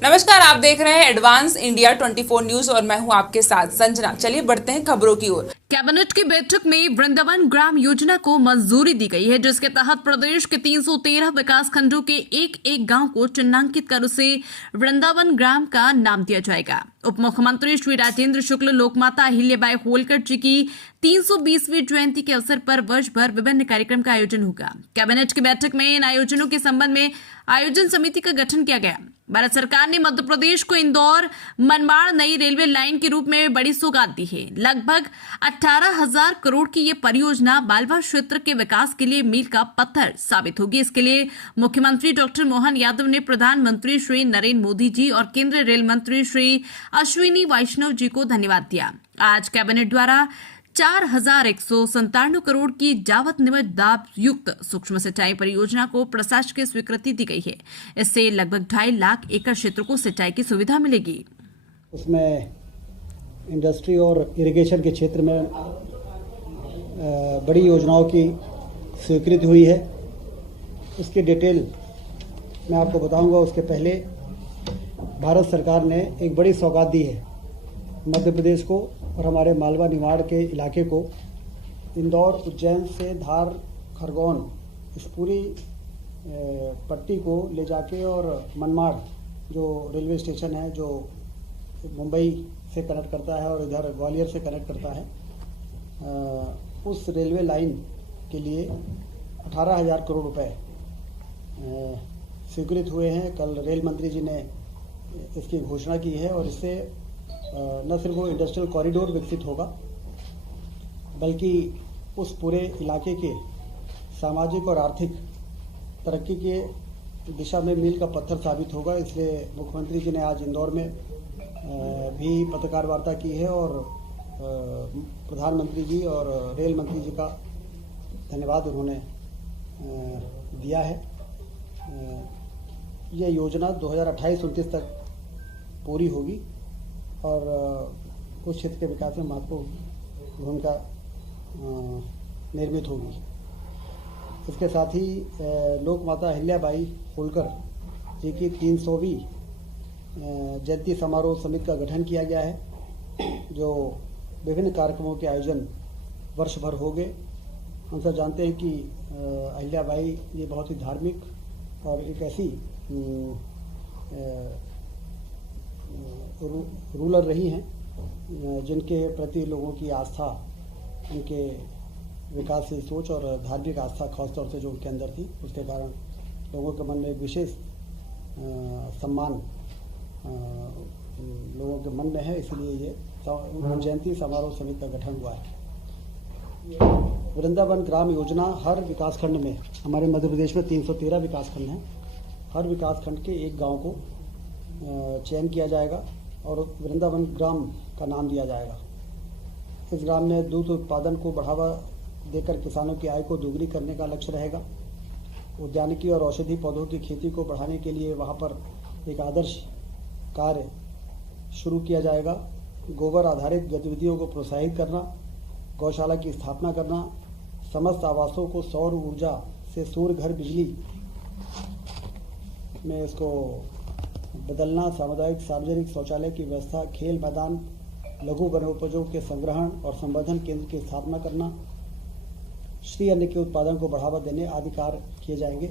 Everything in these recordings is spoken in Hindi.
नमस्कार, आप देख रहे हैं एडवांस इंडिया 24 न्यूज और मैं हूं आपके साथ संजना। चलिए बढ़ते हैं खबरों की ओर। कैबिनेट की बैठक में वृंदावन ग्राम योजना को मंजूरी दी गई है, जिसके तहत प्रदेश के 313 विकास खंडों के एक एक गांव को चिन्हांकित कर उसे वृंदावन ग्राम का नाम दिया जाएगा। उप मुख्यमंत्री श्री राजेंद्र शुक्ल लोकमाता अहिल्याबाई होलकर जी की 320वीं जयंती के अवसर पर वर्ष भर विभिन्न कार्यक्रम का आयोजन होगा। कैबिनेट की बैठक में इन आयोजनों के संबंध में आयोजन समिति का गठन किया गया। भारत सरकार ने मध्य प्रदेश को इंदौर मनमाड़ नई रेलवे लाइन के रूप में बड़ी सौगात दी है। लगभग 18,000 करोड़ की ये परियोजना मालवा क्षेत्र के विकास के लिए मील का पत्थर साबित होगी। इसके लिए मुख्यमंत्री डॉक्टर मोहन यादव ने प्रधानमंत्री श्री नरेंद्र मोदी जी और केंद्रीय रेल मंत्री श्री अश्विनी वैष्णव जी को धन्यवाद दिया। आज कैबिनेट द्वारा 4,197 करोड़ की जावत निमज दाब युक्त सूक्ष्म सिंचाई परियोजना को प्रशासकीय स्वीकृति दी गई है। इससे लगभग 2.5 लाख एकड़ क्षेत्र को सिंचाई की सुविधा मिलेगी। उसमें इंडस्ट्री और इरिगेशन के क्षेत्र में बड़ी योजनाओं की स्वीकृति हुई है। उसकी डिटेल मैं आपको बताऊंगा। उसके पहले भारत सरकार ने एक बड़ी सौगात दी है मध्य प्रदेश को और हमारे मालवा निमाड़ के इलाके को। इंदौर उज्जैन से धार खरगोन इस पूरी पट्टी को ले जाके और मनमाड़ जो रेलवे स्टेशन है जो मुंबई से कनेक्ट करता है और इधर ग्वालियर से कनेक्ट करता है, उस रेलवे लाइन के लिए 18,000 करोड़ रुपए स्वीकृत हुए हैं। कल रेल मंत्री जी ने इसकी घोषणा की है और इससे न सिर्फ वो इंडस्ट्रियल कॉरिडोर विकसित होगा बल्कि उस पूरे इलाके के सामाजिक और आर्थिक तरक्की के दिशा में मील का पत्थर साबित होगा। इसलिए मुख्यमंत्री जी ने आज इंदौर में भी पत्रकार वार्ता की है और प्रधानमंत्री जी और रेल मंत्री जी का धन्यवाद उन्होंने दिया है। यह योजना 2028-29 तक पूरी होगी और उस क्षेत्र के विकास में महत्वपूर्ण भूमिका निर्मित होगी। इसके साथ ही लोकमाता अहिल्याबाई होलकर जी की 300वीं जयंती समारोह समिति का गठन किया गया है, जो विभिन्न कार्यक्रमों के आयोजन वर्ष भर होंगे। हम सब जानते हैं कि अहिल्याबाई ये बहुत ही धार्मिक और एक ऐसी रूलर रही हैं जिनके प्रति लोगों की आस्था, उनके विकासशील सोच और धार्मिक आस्था खासतौर से जो उनके अंदर थी, उसके कारण लोगों के मन में एक विशेष सम्मान लोगों के मन में है। इसलिए ये जयंती समारोह समिति का गठन हुआ है। वृंदावन ग्राम योजना हर विकासखंड में, हमारे मध्य प्रदेश में 313 विकासखंड हैं, हर विकासखंड के एक गांव को चयन किया जाएगा और वृंदावन ग्राम का नाम दिया जाएगा। इस ग्राम में दूध उत्पादन को बढ़ावा देकर किसानों की आय को दोगुनी करने का लक्ष्य रहेगा। उद्यानिकी और औषधि पौधों की खेती को बढ़ाने के लिए वहां पर एक आदर्श कार्य शुरू किया जाएगा। गोबर आधारित गतिविधियों को प्रोत्साहित करना, गौशाला की स्थापना करना, समस्त आवासों को सौर ऊर्जा से सूर्य घर बिजली में इसको बदलना, सामुदायिक सार्वजनिक शौचालय की व्यवस्था, खेल मैदान, लघु वनोपजों के संग्रहण और संवर्धन केंद्र की स्थापना करना, श्री अन्न के उत्पादन को बढ़ावा देने आदि कार्य किए जाएंगे।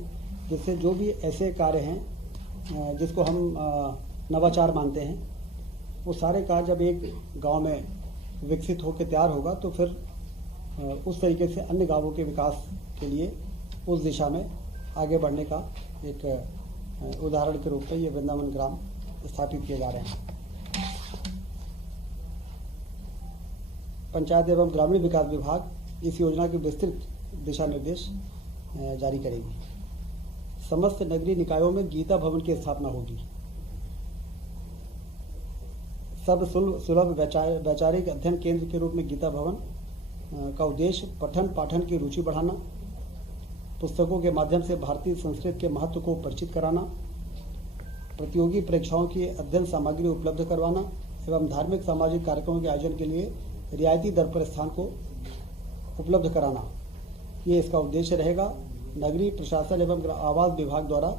जिससे जो भी ऐसे कार्य हैं जिसको हम नवाचार मानते हैं, वो सारे कार्य जब एक गांव में विकसित होकर तैयार होगा तो फिर उस तरीके से अन्य गांवों के विकास के लिए उस दिशा में आगे बढ़ने का एक उदाहरण के रूप में ये वृंदावन ग्राम स्थापित किए जा रहे हैं। पंचायत एवं ग्रामीण विकास विभाग इस योजना के विस्तृत दिशा निर्देश जारी करेगी। समस्त नगरीय निकायों में गीता भवन की स्थापना होगी। सब सुलभ वैचारिक अध्ययन केंद्र के रूप में गीता भवन का उद्देश्य पठन पाठन की रुचि बढ़ाना, पुस्तकों के माध्यम से भारतीय संस्कृति के महत्व को परिचित कराना, प्रतियोगी परीक्षाओं की अध्ययन सामग्री उपलब्ध करवाना एवं धार्मिक सामाजिक कार्यक्रमों के आयोजन के लिए रियायती दर पर स्थान को उपलब्ध कराना, ये इसका उद्देश्य रहेगा। नगरीय प्रशासन एवं आवास विभाग द्वारा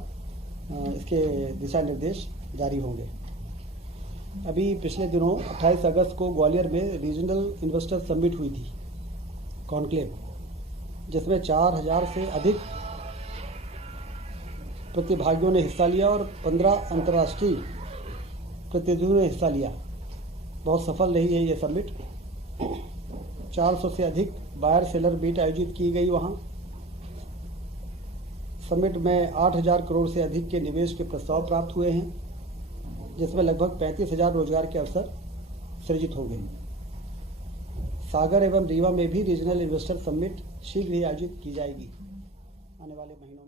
इसके दिशा निर्देश जारी होंगे। अभी पिछले दिनों 28 अगस्त को ग्वालियर में रीजनल इन्वेस्टर समिट हुई थी, कॉन्क्लेव, जिसमें 4000 से अधिक प्रतिभागियों ने हिस्सा लिया और 15 अंतर्राष्ट्रीय प्रतिनिधियों ने हिस्सा लिया। बहुत सफल रही है ये समिट। 400 से अधिक बायर सेलर मीट आयोजित की गई वहाँ। समिट में 8000 करोड़ से अधिक के निवेश के प्रस्ताव प्राप्त हुए हैं, जिसमें लगभग 35,000 रोजगार के अवसर सृजित होंगे। सागर एवं रीवा में भी रीजनल इन्वेस्टर समिट शीघ्र ही आयोजित की जाएगी आने वाले महीनों में।